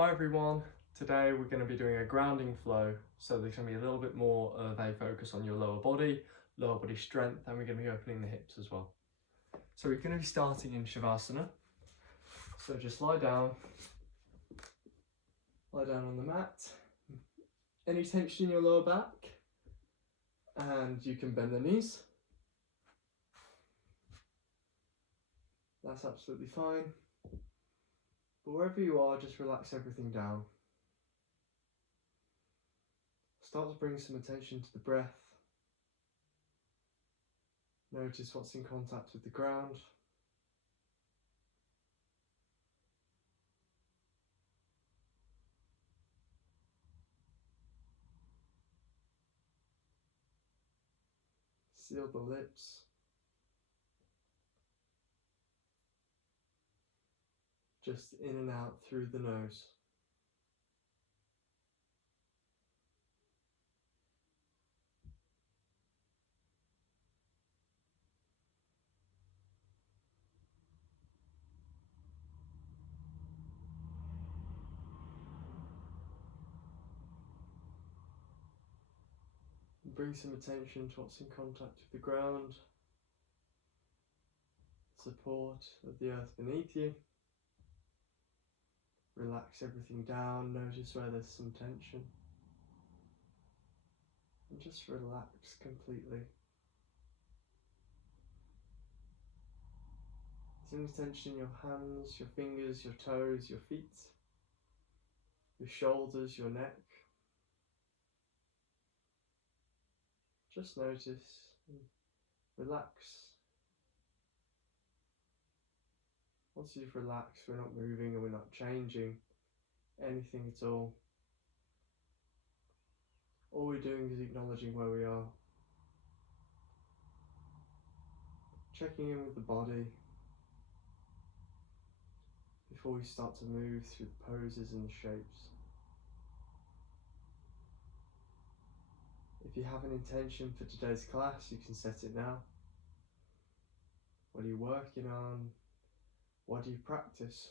Hi everyone, today we're going to be doing a grounding flow, so there's going to be a little bit more of a focus on your lower body strength, and we're going to be opening the hips as well. So we're going to be starting in Shavasana, so just lie down on the mat, any tension in your lower back, and you can bend the knees, that's absolutely fine, but wherever you are, just relax everything down. Start to bring some attention to the breath. Notice what's in contact with the ground. Seal the lips. Just in and out through the nose. Bring some attention to what's in contact with the ground, support of the earth beneath you. Relax everything down, notice where there's some tension, and just relax completely. Is there any tension in your hands, your fingers, your toes, your feet, your shoulders, your neck? Just notice and relax. Once you've relaxed, we're not moving and we're not changing anything at all. All we're doing is acknowledging where we are. Checking in with the body before we start to move through the poses and the shapes. If you have an intention for today's class, you can set it now. What are you working on? What do you practice?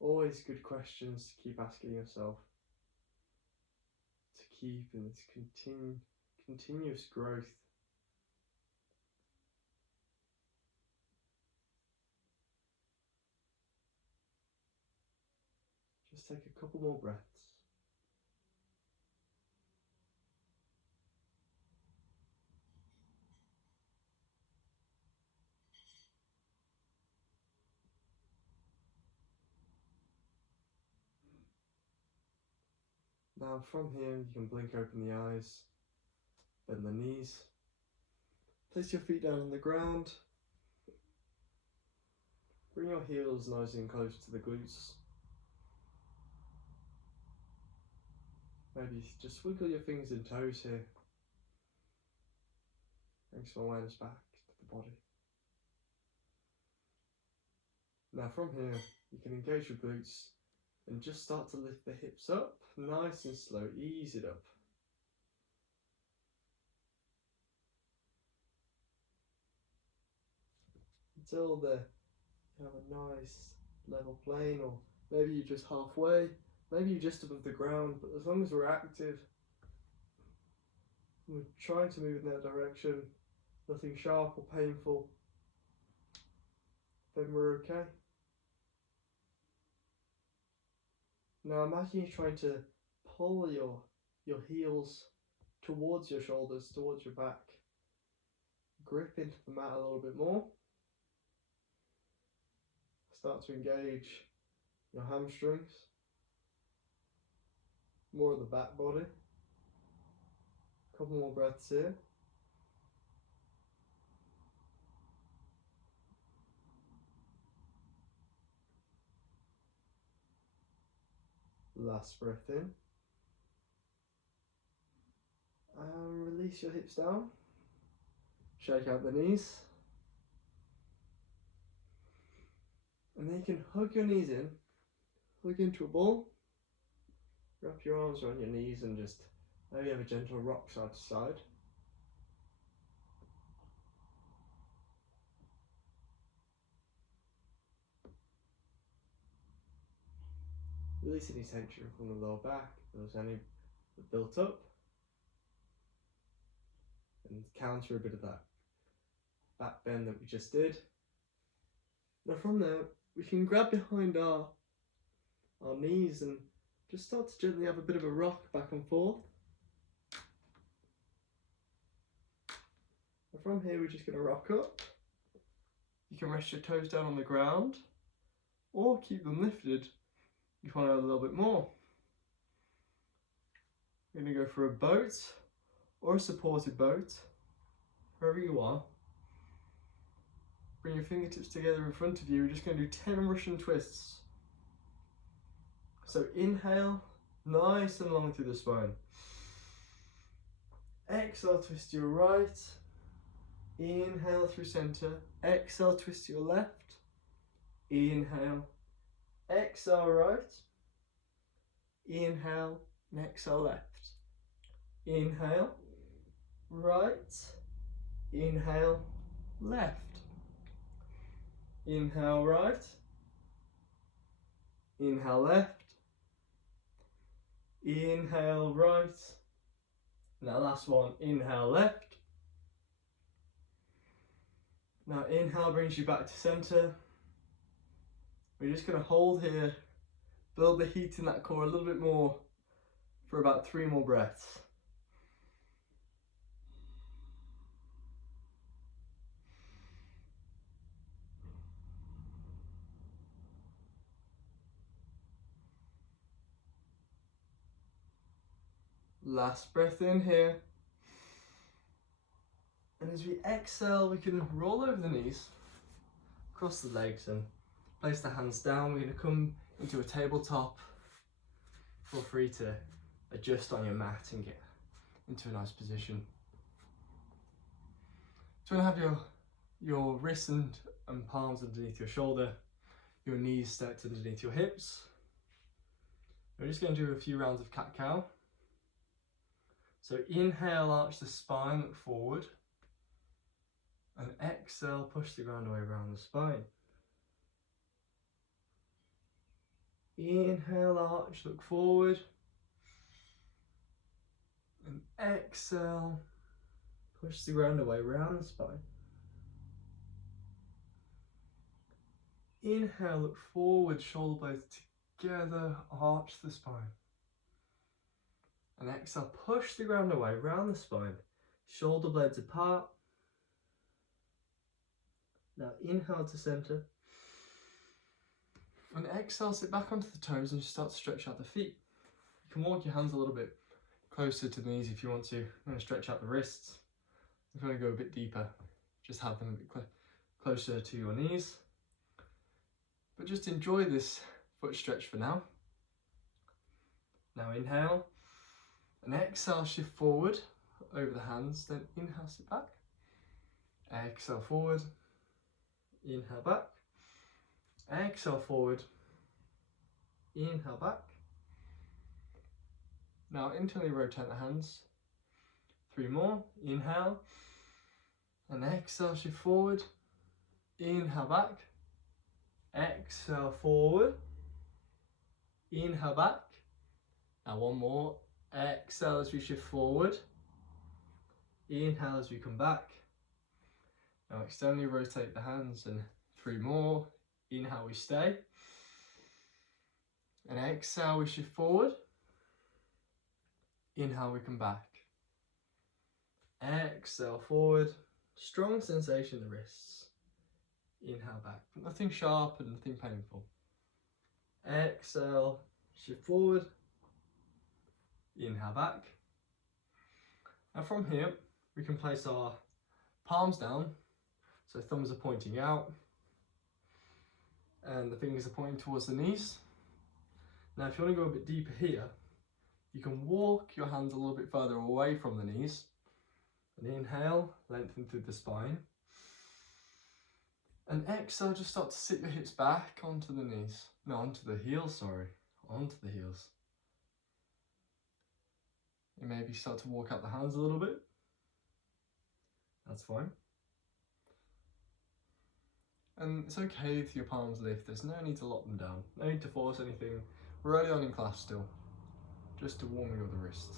Always good questions to keep asking yourself, to keep in this continuous growth. Just take a couple more breaths. Now from here you can blink open the eyes, bend the knees, place your feet down on the ground, bring your heels nice and close to the glutes. Maybe just wiggle your fingers and toes here. Bring some awareness back to the body. Now from here you can engage your glutes and just start to lift the hips up, nice and slow, ease it up. Until you have a nice level plane, or maybe you're just halfway, maybe you're just above the ground, but as long as we're active, we're trying to move in that direction, nothing sharp or painful, then we're okay. Now imagine you're trying to pull your heels towards your shoulders, towards your back. Grip into the mat a little bit more. Start to engage your hamstrings, more of the back body. Couple more breaths here. Last breath in. And release your hips down. Shake out the knees. And then you can hug your knees in. Hug into a ball. Wrap your arms around your knees and just maybe have a gentle rock side to side. release any tension from the lower back, if there's any built up, and counter a bit of that back bend that we just did. Now from there, we can grab behind our knees and just start to gently have a bit of a rock back and forth. And from here, we're just going to rock up. You can rest your toes down on the ground or keep them lifted if you want to add a little bit more. We're going to go for a boat or a supported boat, wherever you are. Bring your fingertips together in front of you. We're just going to do 10 Russian twists. So inhale, nice and long through the spine. Exhale, twist to your right. Inhale through center. Exhale, twist to your left. Inhale. Exhale, right. Inhale, and exhale, left. Inhale, right. Inhale, left. Inhale, right. Inhale, left. Inhale, right. Now last one, inhale, left. Now inhale brings you back to center. We're just going to hold here, build the heat in that core a little bit more for about 3 more breaths. Last breath in here. And as we exhale, we can roll over the knees, cross the legs and place the hands down. We're going to come into a tabletop. Feel free to adjust on your mat and get into a nice position. So you want to have your wrists and palms underneath your shoulder, your knees stacked underneath your hips. We're just going to do a few rounds of cat-cow. So inhale, arch the spine, look forward. And exhale, push the ground away around the spine. Inhale, arch, look forward. And exhale, push the ground away around the spine. Inhale, look forward, shoulder blades together, arch the spine. And exhale, push the ground away around the spine, shoulder blades apart. Now inhale to center. And exhale, sit back onto the toes and just start to stretch out the feet. You can walk your hands a little bit closer to the knees if you want to. You're going to stretch out the wrists. If you want to go a bit deeper, just have them a bit closer to your knees. But just enjoy this foot stretch for now. Now inhale. And exhale, shift forward over the hands. Then inhale, sit back. Exhale, forward. Inhale, back. Exhale, forward. Inhale, back. Now internally rotate the hands. 3 more. Inhale. And exhale, shift forward. Inhale, back. Exhale, forward. Inhale, back. Now 1 more. Exhale as we shift forward. Inhale as we come back. Now externally rotate the hands and 3 more. Inhale, we stay. And exhale, we shift forward. Inhale, we come back. Exhale, forward. Strong sensation in the wrists. Inhale, back. But nothing sharp and nothing painful. Exhale, shift forward. Inhale, back. And from here, we can place our palms down. So thumbs are pointing out. And the fingers are pointing towards the knees. Now if you want to go a bit deeper here, you can walk your hands a little bit further away from the knees. And inhale, lengthen through the spine. And exhale, just start to sit your hips back onto the knees. No, onto the heels, sorry. Onto the heels. You maybe start to walk out the hands a little bit. That's fine. And it's okay if your palms lift. There's no need to lock them down. No need to force anything. We're early on in class still, just to warming up the wrists.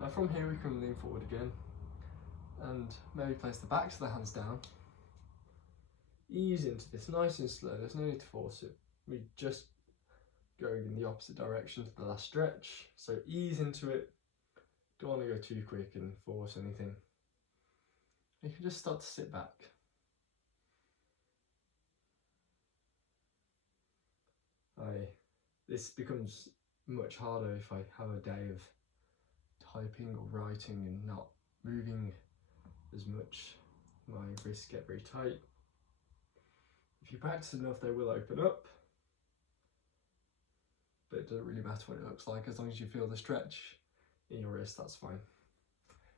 Now from here we can lean forward again and maybe place the backs of the hands down. Ease into this nice and slow, there's no need to force it. We just going in the opposite direction to the last stretch, so ease into it. Don't want to go too quick and force anything. You can just start to sit back. This becomes much harder if I have a day of typing or writing and not moving as much. My wrists get very tight. If you practice enough, they will open up, but it doesn't really matter what it looks like as long as you feel the stretch in your wrist, that's fine.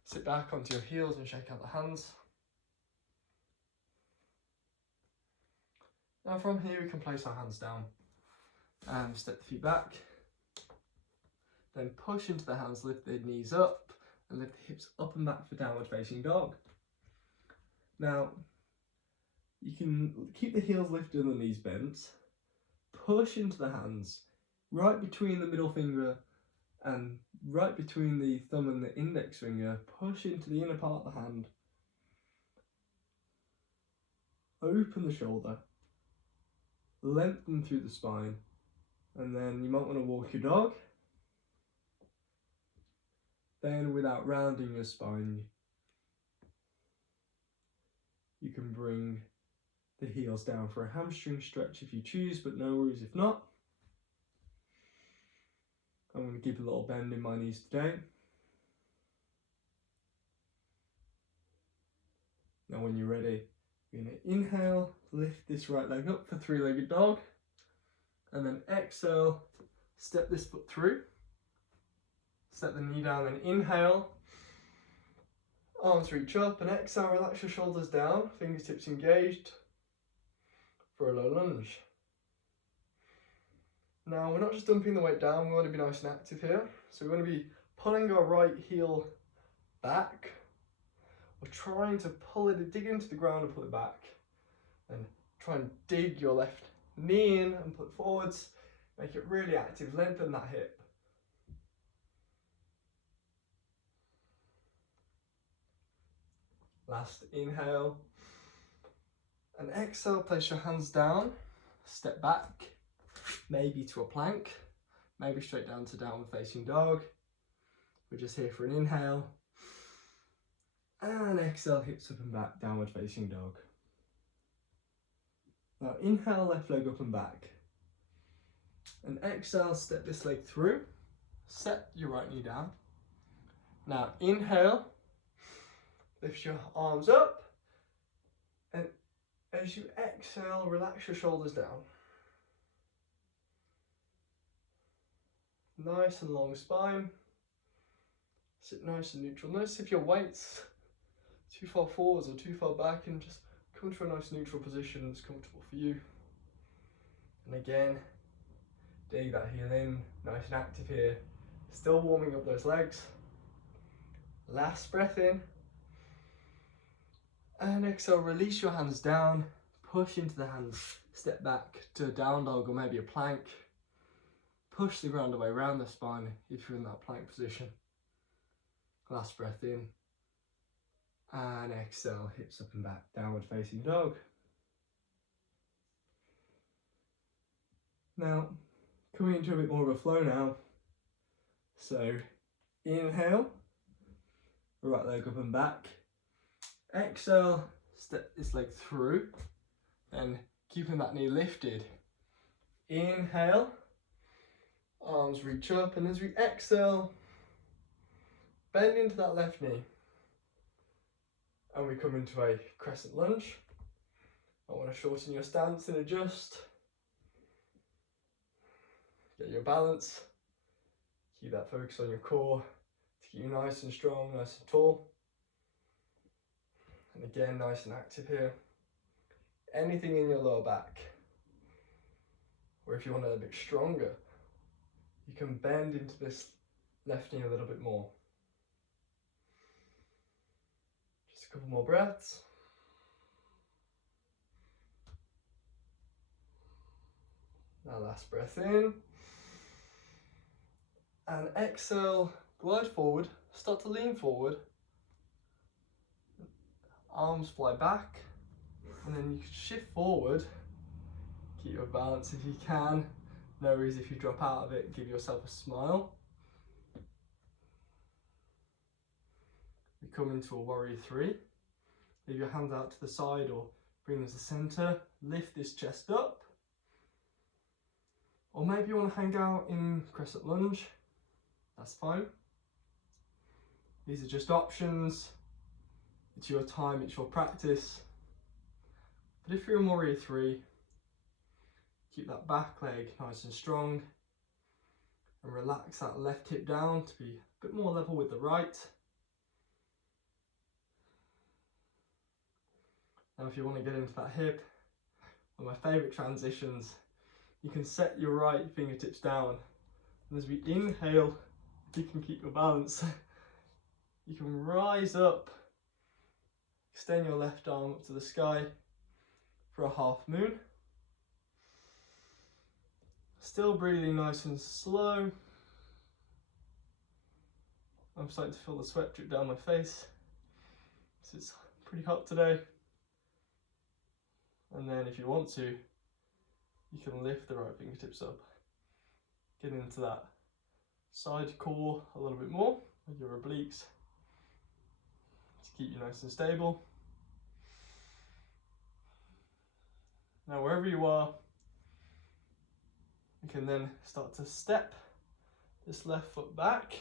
Sit back onto your heels and shake out the hands. Now from here we can place our hands down and step the feet back. Then push into the hands, lift the knees up and lift the hips up and back for downward facing dog. Now you can keep the heels lifted and the knees bent. Push into the hands right between the middle finger and right between the thumb and the index finger. Push into the inner part of the hand. Open the shoulder. Lengthen through the spine. And then you might want to walk your dog. Then without rounding your spine, you can bring the heels down for a hamstring stretch if you choose, but no worries if not. I'm going to keep a little bend in my knees today. Now when you're ready, you're going to inhale, lift this right leg up for three-legged dog, and then exhale, step this foot through, step the knee down, then inhale, arms reach up, and exhale, relax your shoulders down, fingertips engaged for a low lunge. Now we're not just dumping the weight down, we want to be nice and active here. So we want to be pulling our right heel back. We're trying to pull it, dig into the ground and pull it back. And try and dig your left knee in and put forwards. Make it really active, lengthen that hip. Last inhale. And exhale, place your hands down, step back, maybe to a plank, maybe straight down to downward facing dog. We're just here for an inhale. And exhale, hips up and back, downward facing dog. Now inhale, left leg up and back. And exhale, step this leg through, set your right knee down. Now inhale, lift your arms up, and as you exhale, relax your shoulders down. Nice and long spine. Sit nice and neutral. Notice if your weight's too far forwards or too far back, and just come to a nice neutral position that's comfortable for you. And again, dig that heel in, nice and active here. Still warming up those legs. Last breath in. And exhale, release your hands down, push into the hands, step back to a down dog or maybe a plank. Push the ground away around the spine if you're in that plank position. Last breath in. And exhale, hips up and back, downward facing dog. Now, coming into a bit more of a flow now. So, inhale, right leg up and back. Exhale, step this leg through, then keeping that knee lifted. Inhale, arms reach up, and as we exhale, bend into that left knee. And we come into a crescent lunge. I want to shorten your stance and adjust. Get your balance. Keep that focus on your core to keep you nice and strong, nice and tall. And again, nice and active here. Anything in your lower back, or if you want it a bit stronger, you can bend into this left knee a little bit more. Just a couple more breaths. Now last breath in. And exhale, glide forward, start to lean forward. Arms fly back, and then you shift forward. Keep your balance if you can. No worries if you drop out of it, give yourself a smile. We come into a warrior three. Leave your hands out to the side or bring them to the center. Lift this chest up. Or maybe you want to hang out in crescent lunge. That's fine. These are just options. It's your time, it's your practice. But if you're in warrior three, keep that back leg nice and strong and relax that left hip down to be a bit more level with the right. Now if you want to get into that hip, one of my favourite transitions, you can set your right fingertips down, and as we inhale, if you can keep your balance, you can rise up, extend your left arm up to the sky for a half moon. Still breathing nice and slow. I'm starting to feel the sweat drip down my face, because it's pretty hot today. And then if you want to, you can lift the right fingertips up. Get into that side core a little bit more with your obliques to keep you nice and stable. Now wherever you are, you can then start to step this left foot back.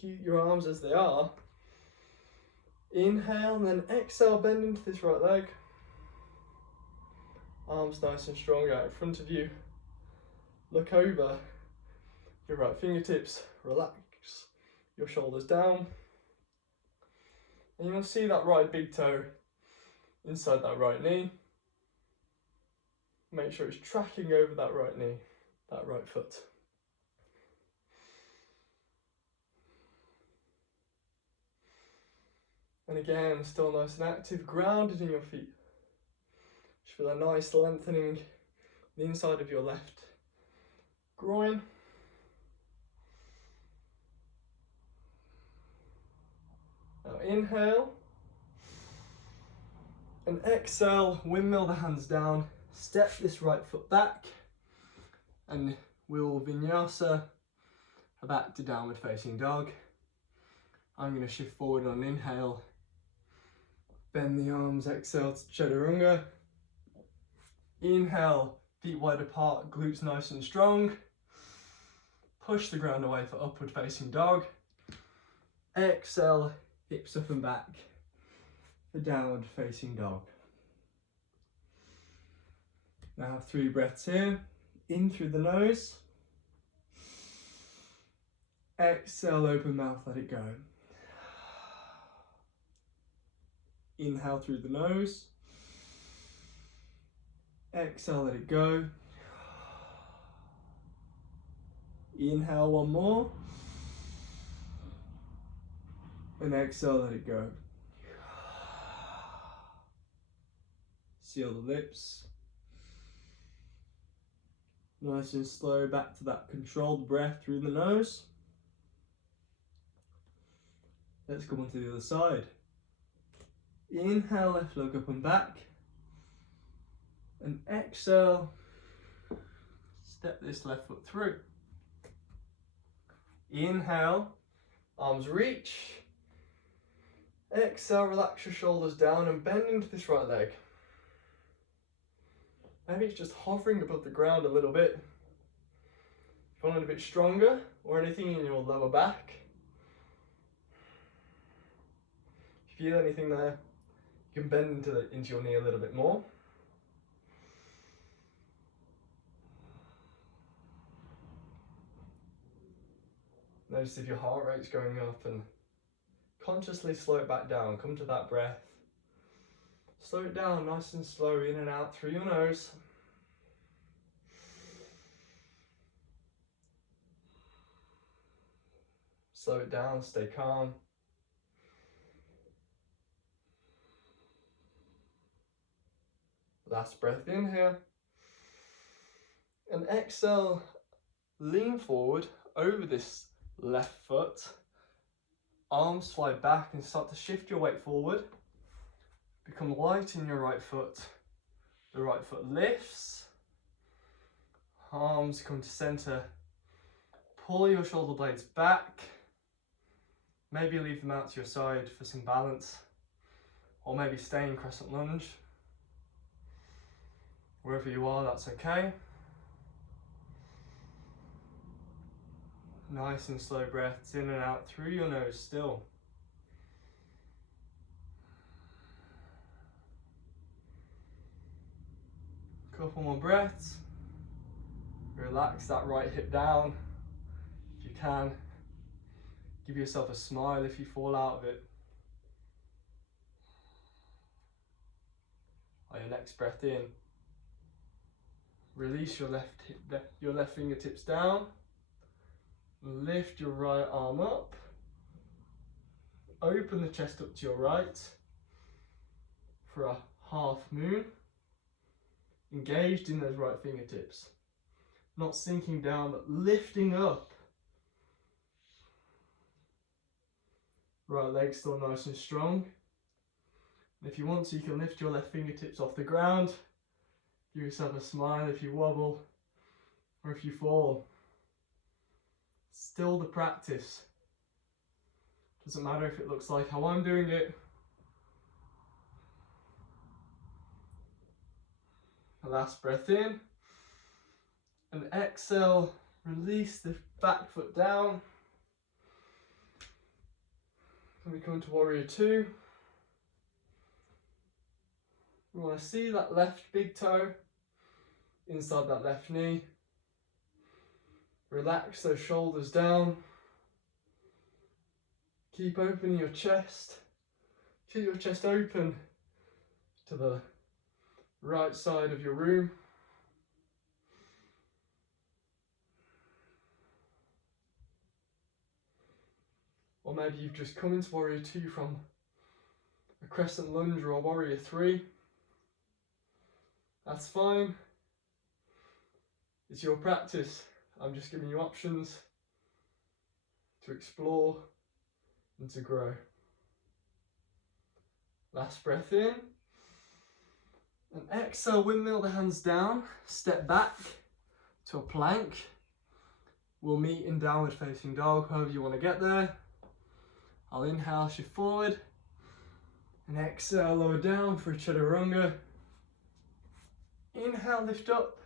Keep your arms as they are. Inhale and then exhale, bend into this right leg. Arms nice and strong out in front of you. Look over your right fingertips, relax your shoulders down. And you want to see that right big toe inside that right knee. Make sure it's tracking over that right knee, that right foot. And again, still nice and active, grounded in your feet. Just feel a nice lengthening the inside of your left groin. Now inhale and exhale, windmill the hands down, step this right foot back, and we'll vinyasa back to downward facing dog. I'm going to shift forward on inhale, bend the arms, exhale to chaturanga. Inhale, feet wide apart, glutes nice and strong. Push the ground away for upward facing dog. Exhale, hips up and back for downward facing dog. Now have 3 breaths here. In through the nose. Exhale, open mouth, let it go. Inhale through the nose. Exhale, let it go. Inhale one more. And exhale, let it go. Seal the lips. Nice and slow, back to that controlled breath through the nose. Let's come on to the other side. Inhale, left leg up and back. And exhale, step this left foot through. Inhale, arms reach. Exhale, relax your shoulders down and bend into this right leg. Maybe it's just hovering above the ground a little bit. If you want it a bit stronger, or anything in your lower back. If you feel anything there, you can bend into your knee a little bit more. Notice if your heart rate's going up, and consciously slow it back down. Come to that breath. Slow it down nice and slow, in and out through your nose. Slow it down, stay calm. Last breath in here. And exhale, lean forward over this left foot. Arms slide back and start to shift your weight forward. Become light in your right foot. The right foot lifts. Arms come to center. Pull your shoulder blades back. Maybe leave them out to your side for some balance. Or maybe stay in crescent lunge. Wherever you are, that's okay. Nice and slow breaths in and out through your nose still. Couple more breaths. Relax that right hip down if you can. Give yourself a smile if you fall out of it. On your next breath in, release your left fingertips down. Lift your right arm up. Open the chest up to your right for a half moon. Engaged in those right fingertips. Not sinking down, but lifting up. Right leg still nice and strong. And if you want to, you can lift your left fingertips off the ground. Give yourself a smile if you wobble or if you fall. Still the practice. Doesn't matter if it looks like how I'm doing it. Last breath in. And exhale, release the back foot down. And we come to warrior two. We want to see that left big toe inside that left knee. Relax those shoulders down. Keep opening your chest. Keep your chest open to the right side of your room. Or maybe you've just come into warrior two from a crescent lunge or a warrior three. That's fine. It's your practice. I'm just giving you options to explore and to grow. Last breath in. And exhale, windmill the hands down. Step back to a plank. We'll meet in downward facing dog, however you want to get there. I'll inhale, shift forward. And exhale, lower down for a chaturanga. Inhale, lift up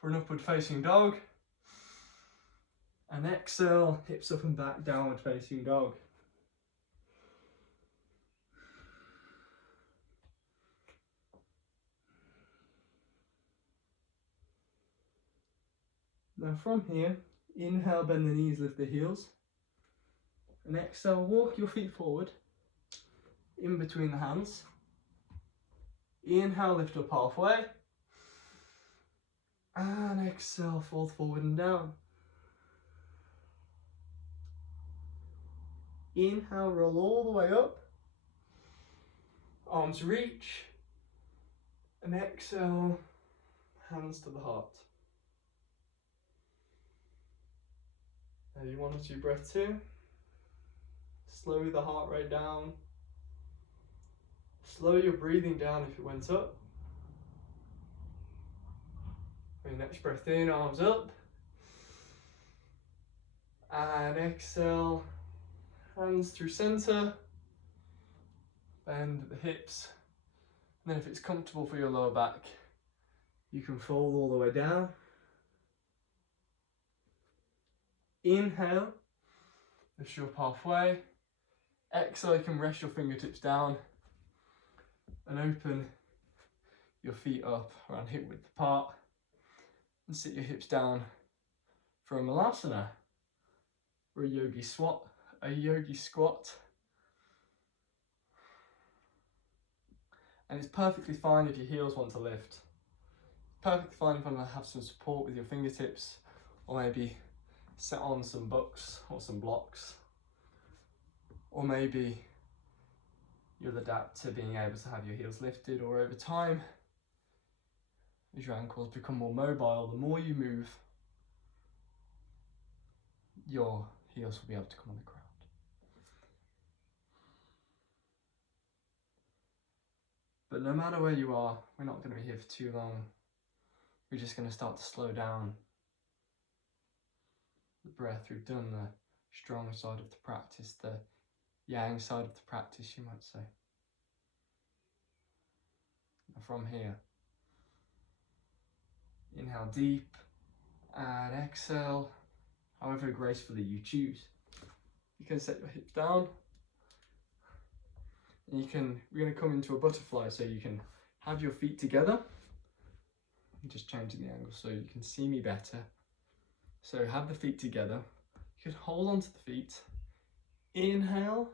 for an upward facing dog. And exhale, hips up and back, downward facing dog. Now from here, inhale, bend the knees, lift the heels. And exhale, walk your feet forward, in between the hands. Inhale, lift up halfway. And exhale, fold forward and down. Inhale, roll all the way up. Arms reach. And exhale, hands to the heart. Maybe 1 or 2 breaths here. Slow the heart rate down. Slow your breathing down if it went up. For your next breath in, arms up. And exhale, hands through center. Bend the hips. And then if it's comfortable for your lower back, you can fold all the way down. Inhale, lift you up halfway. Exhale, you can rest your fingertips down and open your feet up around hip width apart and sit your hips down for a malasana or a yogi squat. And it's perfectly fine if your heels want to lift. Perfectly fine if you want to have some support with your fingertips, or maybe sit on some books or some blocks, or maybe you'll adapt to being able to have your heels lifted, or over time as your ankles become more mobile, the more you move, your heels will be able to come on the ground. But no matter where you are, we're not going to be here for too long. We're just going to start to slow down the breath. We've done the strong side of the practice, the yang side of the practice, you might say. And from here, inhale deep and exhale, however gracefully you choose. You can set your hips down. And we're going to come into a butterfly, so you can have your feet together. I'm just changing the angle so you can see me better. So have the feet together. You can hold onto the feet. Inhale.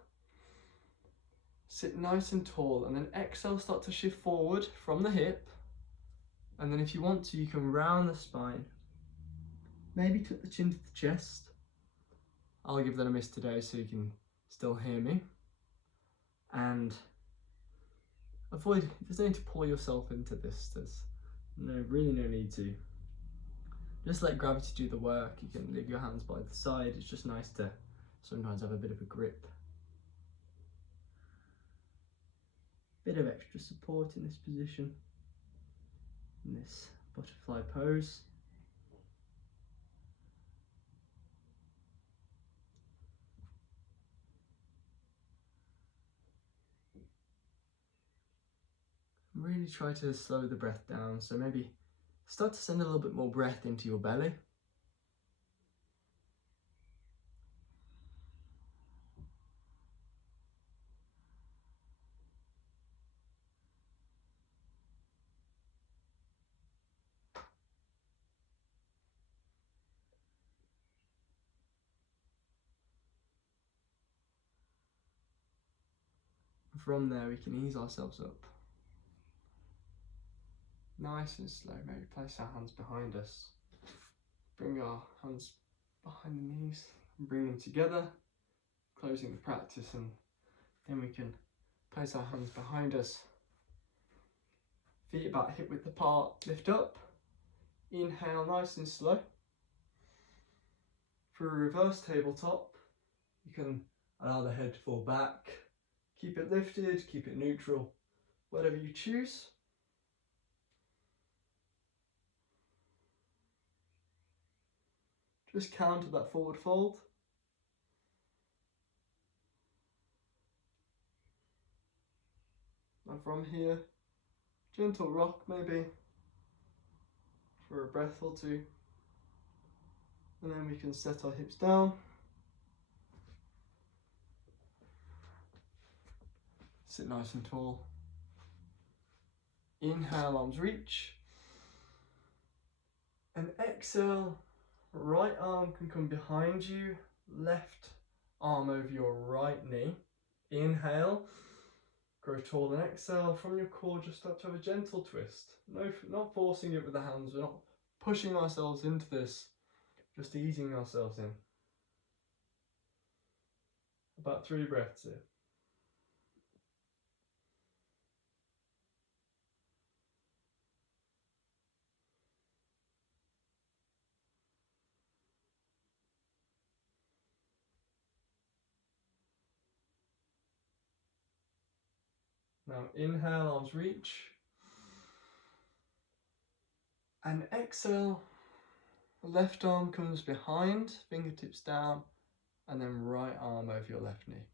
Sit nice and tall, and then exhale, start to shift forward from the hip. And then if you want to, you can round the spine. Maybe tuck the chin to the chest. I'll give that a miss today so you can still hear me. And there's no need to pull yourself into this. There's really no need to. Just let gravity do the work. You can leave your hands by the side. It's just nice to sometimes have a bit of a grip. Bit of extra support in this position, in this butterfly pose. Really try to slow the breath down, so maybe start to send a little bit more breath into your belly. From there, we can ease ourselves up. Nice and slow, maybe place our hands behind us. Bring our hands behind the knees and bring them together, closing the practice, and then we can place our hands behind us. Feet about hip width apart, lift up. Inhale nice and slow. For a reverse tabletop, you can allow the head to fall back. Keep it lifted, keep it neutral, whatever you choose. Just counter that forward fold. And from here, gentle rock maybe for a breath or two. And then we can set our hips down. Sit nice and tall. Inhale, arms reach. And exhale, right arm can come behind you, left arm over your right knee. Inhale, grow tall, and exhale. From your core, just start to have a gentle twist. No, not forcing it with the hands. We're not pushing ourselves into this, just easing ourselves in. About 3 breaths here. Now inhale, arms reach. And exhale, left arm comes behind, fingertips down, and then right arm over your left knee.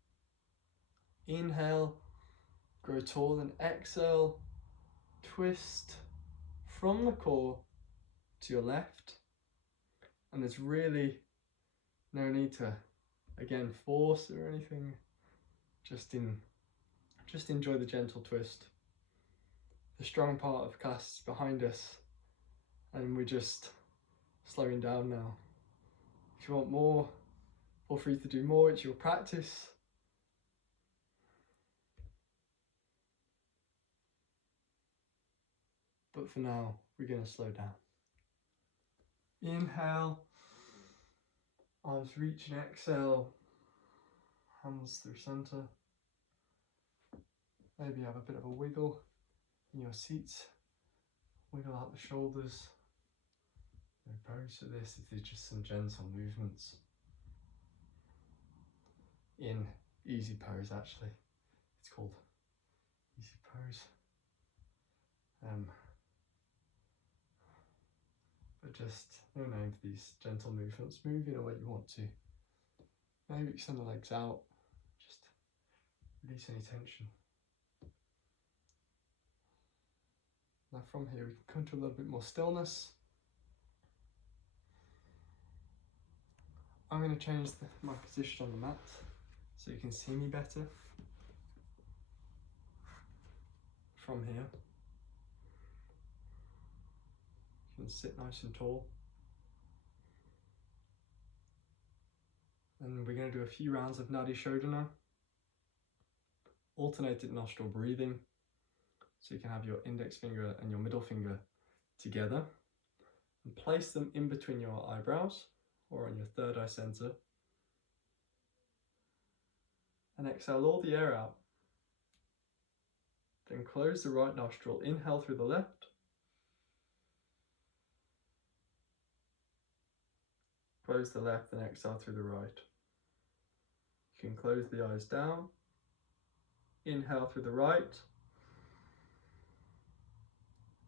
Inhale, grow tall, and exhale, twist from the core to your left. And there's really no need to, again, force or anything. Just enjoy the gentle twist. The strong part of class is behind us, and we're just slowing down now. If you want more, feel free to do more. It's your practice. But for now, we're going to slow down. Inhale, arms reach, and exhale, hands through center. Maybe have a bit of a wiggle in your seats. Wiggle out the shoulders. No pose for this, if there's just some gentle movements. In easy pose, actually. It's called easy pose. But just no name for these gentle movements. Move in a way you want to. Maybe extend the legs out. Just release any tension. Now from here we can come to a little bit more stillness. I'm going to change my position on the mat so you can see me better. From here, you can sit nice and tall. And we're going to do a few rounds of Nadi Shodhana. Alternated nostril breathing. So you can have your index finger and your middle finger together. And place them in between your eyebrows or on your third eye center. And exhale all the air out. Then close the right nostril. Inhale through the left. Close the left and exhale through the right. You can close the eyes down. Inhale through the right.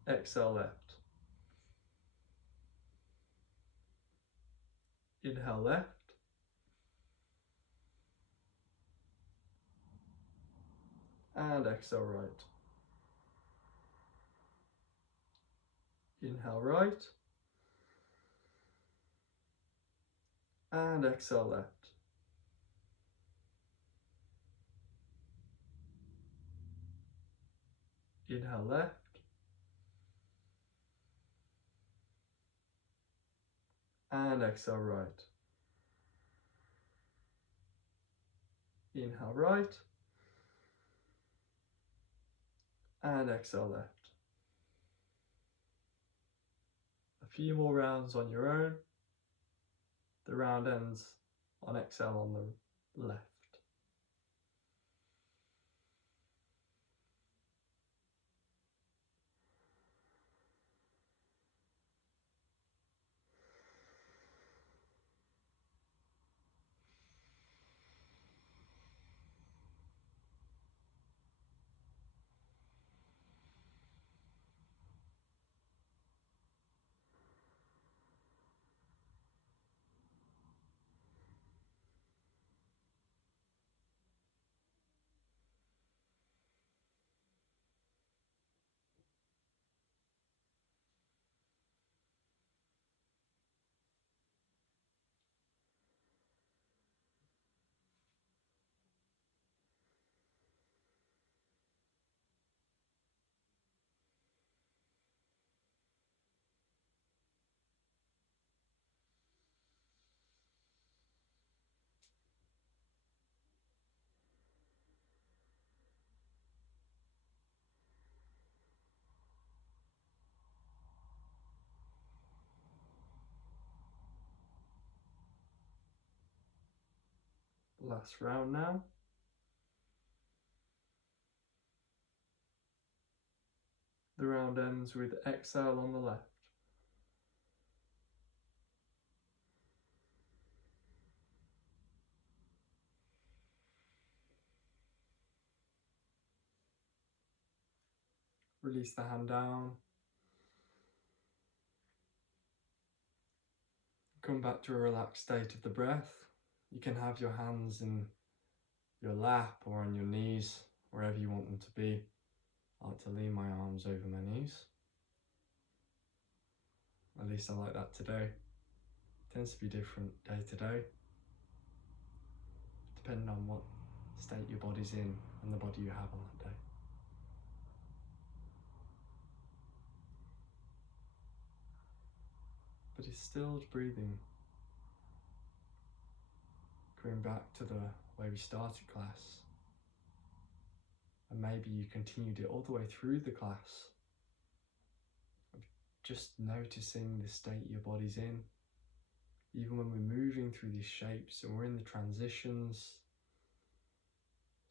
Exhale left. Inhale left. And exhale right. Inhale right. And exhale left. Inhale left. And exhale right. Inhale right. And exhale left. A few more rounds on your own. The round ends on exhale on the left. Last round now. The round ends with exhale on the left. Release the hand down. Come back to a relaxed state of the breath. You can have your hands in your lap or on your knees, wherever you want them to be. I like to lean my arms over my knees. At least I like that today. It tends to be different day to day, depending on what state your body's in and the body you have on that day. But it's still breathing. Going back to the way we started class. And maybe you continued it all the way through the class. Of just noticing the state your body's in. Even when we're moving through these shapes and we're in the transitions.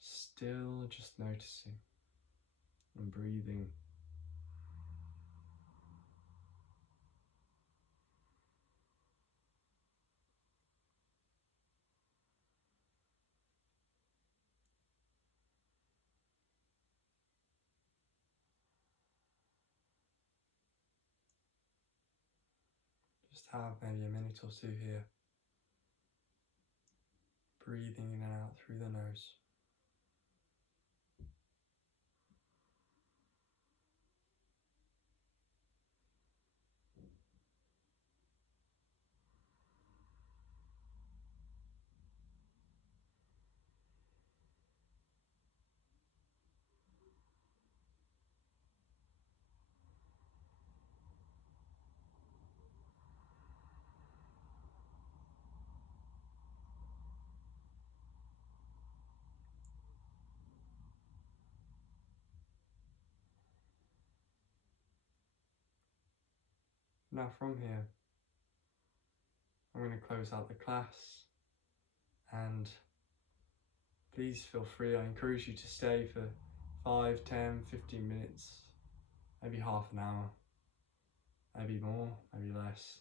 Still just noticing and breathing. have maybe a minute or two here, breathing in and out through the nose. Now from here, I'm going to close out the class, and please feel free. I encourage you to stay for 5, 10, 15 minutes, maybe half an hour, maybe more, maybe less.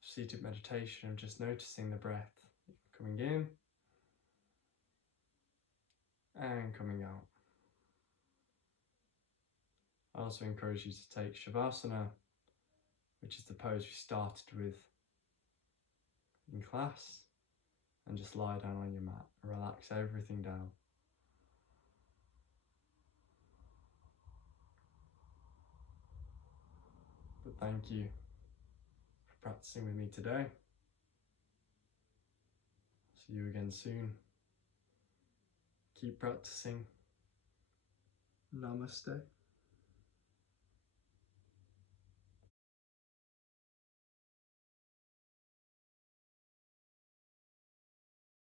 Seated meditation of just noticing the breath coming in and coming out. I also encourage you to take Shavasana, which is the pose we started with in class, and just lie down on your mat and relax everything down. But thank you for practicing with me today. See you again soon. Keep practicing. Namaste.